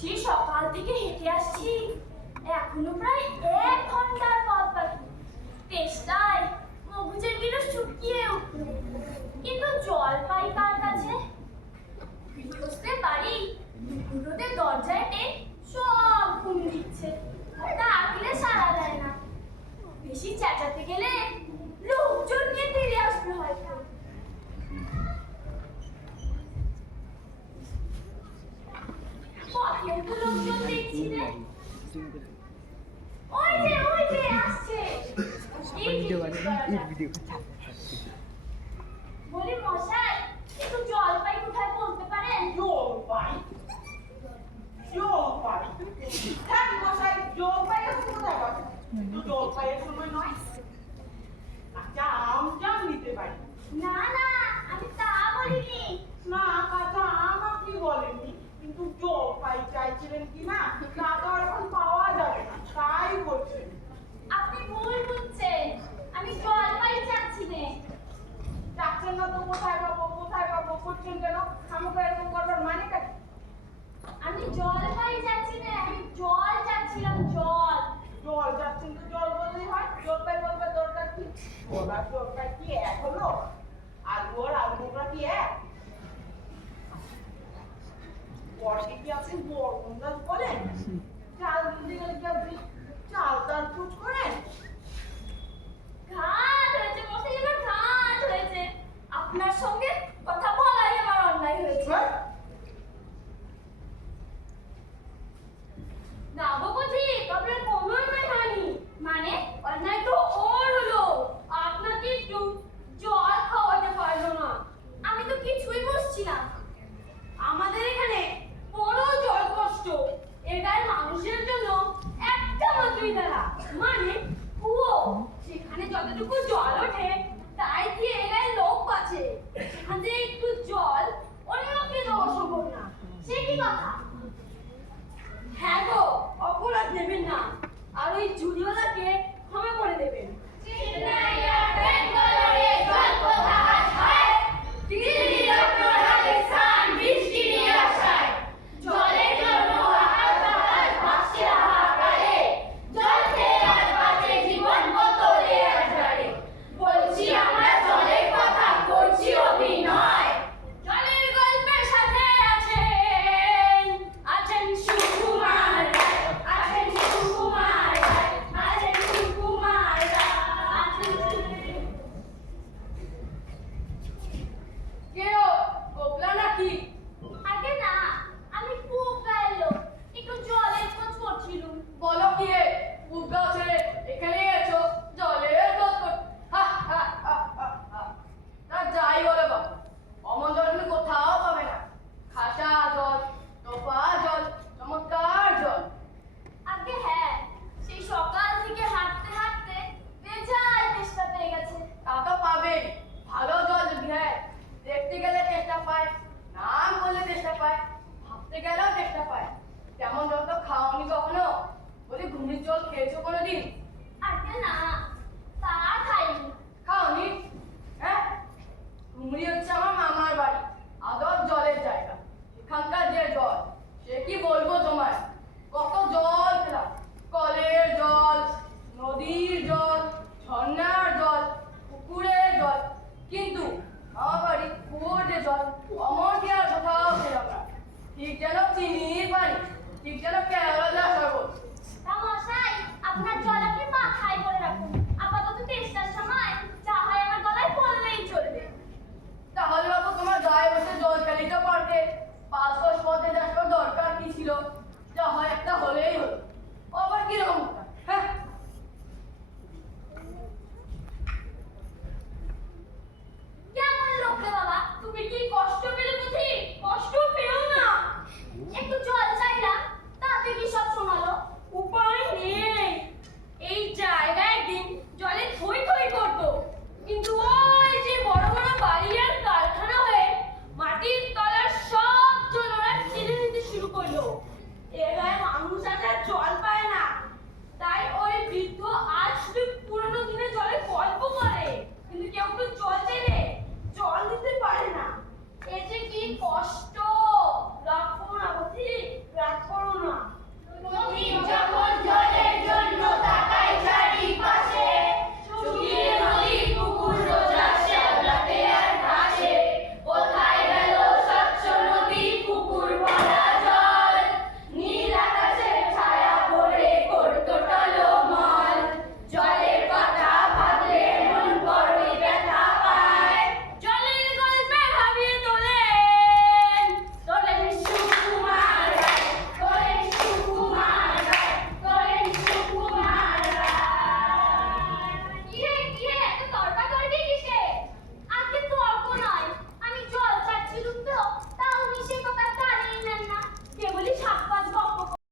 সেই সকাল থেকে হেঁটে আসছি, এখনো প্রায় 1 ঘন্টার পথ বাকি। তেষ্টায় মগুজের গিলো শুকিয়ে উঠল, কিন্তু জল পাই কার কাছে? গৃহস্থের বাড়ি, দুপুরোতে দরজায় টেক সব ঘুম দিচ্ছে, ডাকলে সাড়া দেয় না। বেশি চেঁচাতে গেলে লোকজন নিয়ে ফিরে আসবে হয়তো। পথেও তো লোকজন দেখছি রে। ওই যে আসছে। বলি মশাই, একটু জল পাই কোথায় বলতে পারেন? জলপাই হ্যাঁ মশাই, জলপাইয়ের কোথায় পাবেন? তো জলপাইয়ের সময় নয়। কাঁচা আম নিতে পারি। না আমি তা বলিনি। না, কাঁচা আম আপনি বলেননি, কিন্তু জলপাই চাইছিলেন কি না তা তো আর এখন পাওয়া যাবে না, তাই বলছেন। আপনি ভুল বুঝছেন, আমি জল পাই চাচ্ছি না। চাচ্ছেন না তো কোথায় পাবো করছেন কেন? আমাকে এরকম করবার মানে কি? আমি জল পাই চাচ্ছি না, আমি জল চাচ্ছিলাম, জল। জল যাচ্ছেন তো জল বললেই হয়, জলপাই বলবার দরকার কি? বলার জলপাই কি এক হলো? আলু আর আলুটা কি এক? পরে কি আপনি বরগন্দাজ বলেন? চাল দিতে গেলে কি আপনি চাল তার খোঁজ করেন? ঘাট হয়েছে মশাই, এবার ঘাট হয়েছে। আপনার সঙ্গে কথা বলাই আমার অন্যায় হয়েছে। না গো বুঝি, আপনার কোনো অন্যায় হয়নি। মানে অন্যায় তো ওর হলো, আপনাকে একটু জল খাওয়াতে পারলো না। আমি তো কিছুই বুঝছিলাম। আমাদের এখানে বড় জল কষ্ট, এখানে মানুষের জন্য একটা মাত্রই দ্বারা, মানে কুয়ো। সেখানে যতটুকু জল ওঠে তাই দিয়ে এলাকায় লোক বাঁচে। সেখান থেকে একটু জল অন্যকে দেওয়া সম্ভব না, সে কি কথা? হ্যাঁ গো, অপরাধ নেবেন না, আর ওই জুড়িওয়ালাকে ক্ষমা করে দেবেন। জলের জন্য আকাশ ভাসছে হাহাকারে, জল খেয়ে আজ বাঁচে জীবন বোতলে আজবারে। বলছি আমরা জলের কথা, করছি অভিনয়। জলের গল্পের সাথে আছেন সুকুমার রায়, আছেন সুকুমার রায়, আছেন সুকুমার রায়, আছেন কেউ গোপলা নাকি? আগে না, আমি খুব গায়ের লোক, একটু জলের খোঁজ করছিলুম। বলো কি রে, উদ্গা ছেড়ে এখানে এসো জলের খোঁজ করতে? তা যাই বলে বা, অমন জল কিন্তু কোথাও পাবে না। খাসা জল, টোপা জল, চমৎকার জল। আগে হ্যাঁ, সেই সকাল থেকে হাঁটতে হাঁটতে বেজায় তেষ্টা পেয়ে গেছে। তা তো পাবেই, ভালো জল যদি হয়। দেখতে গেলে চেষ্টা পায়, নাম বললে চেষ্টা পায়, ভাবতে গেলেও চেষ্টা পায়। তেমন জল তো খাওনি কখনো? বলি ঘুমির জল খেয়েছো কোনোদিন? আগে না, তা খাইনি। খাওনি? হ্যাঁ, ঘুমরি হচ্ছে আমার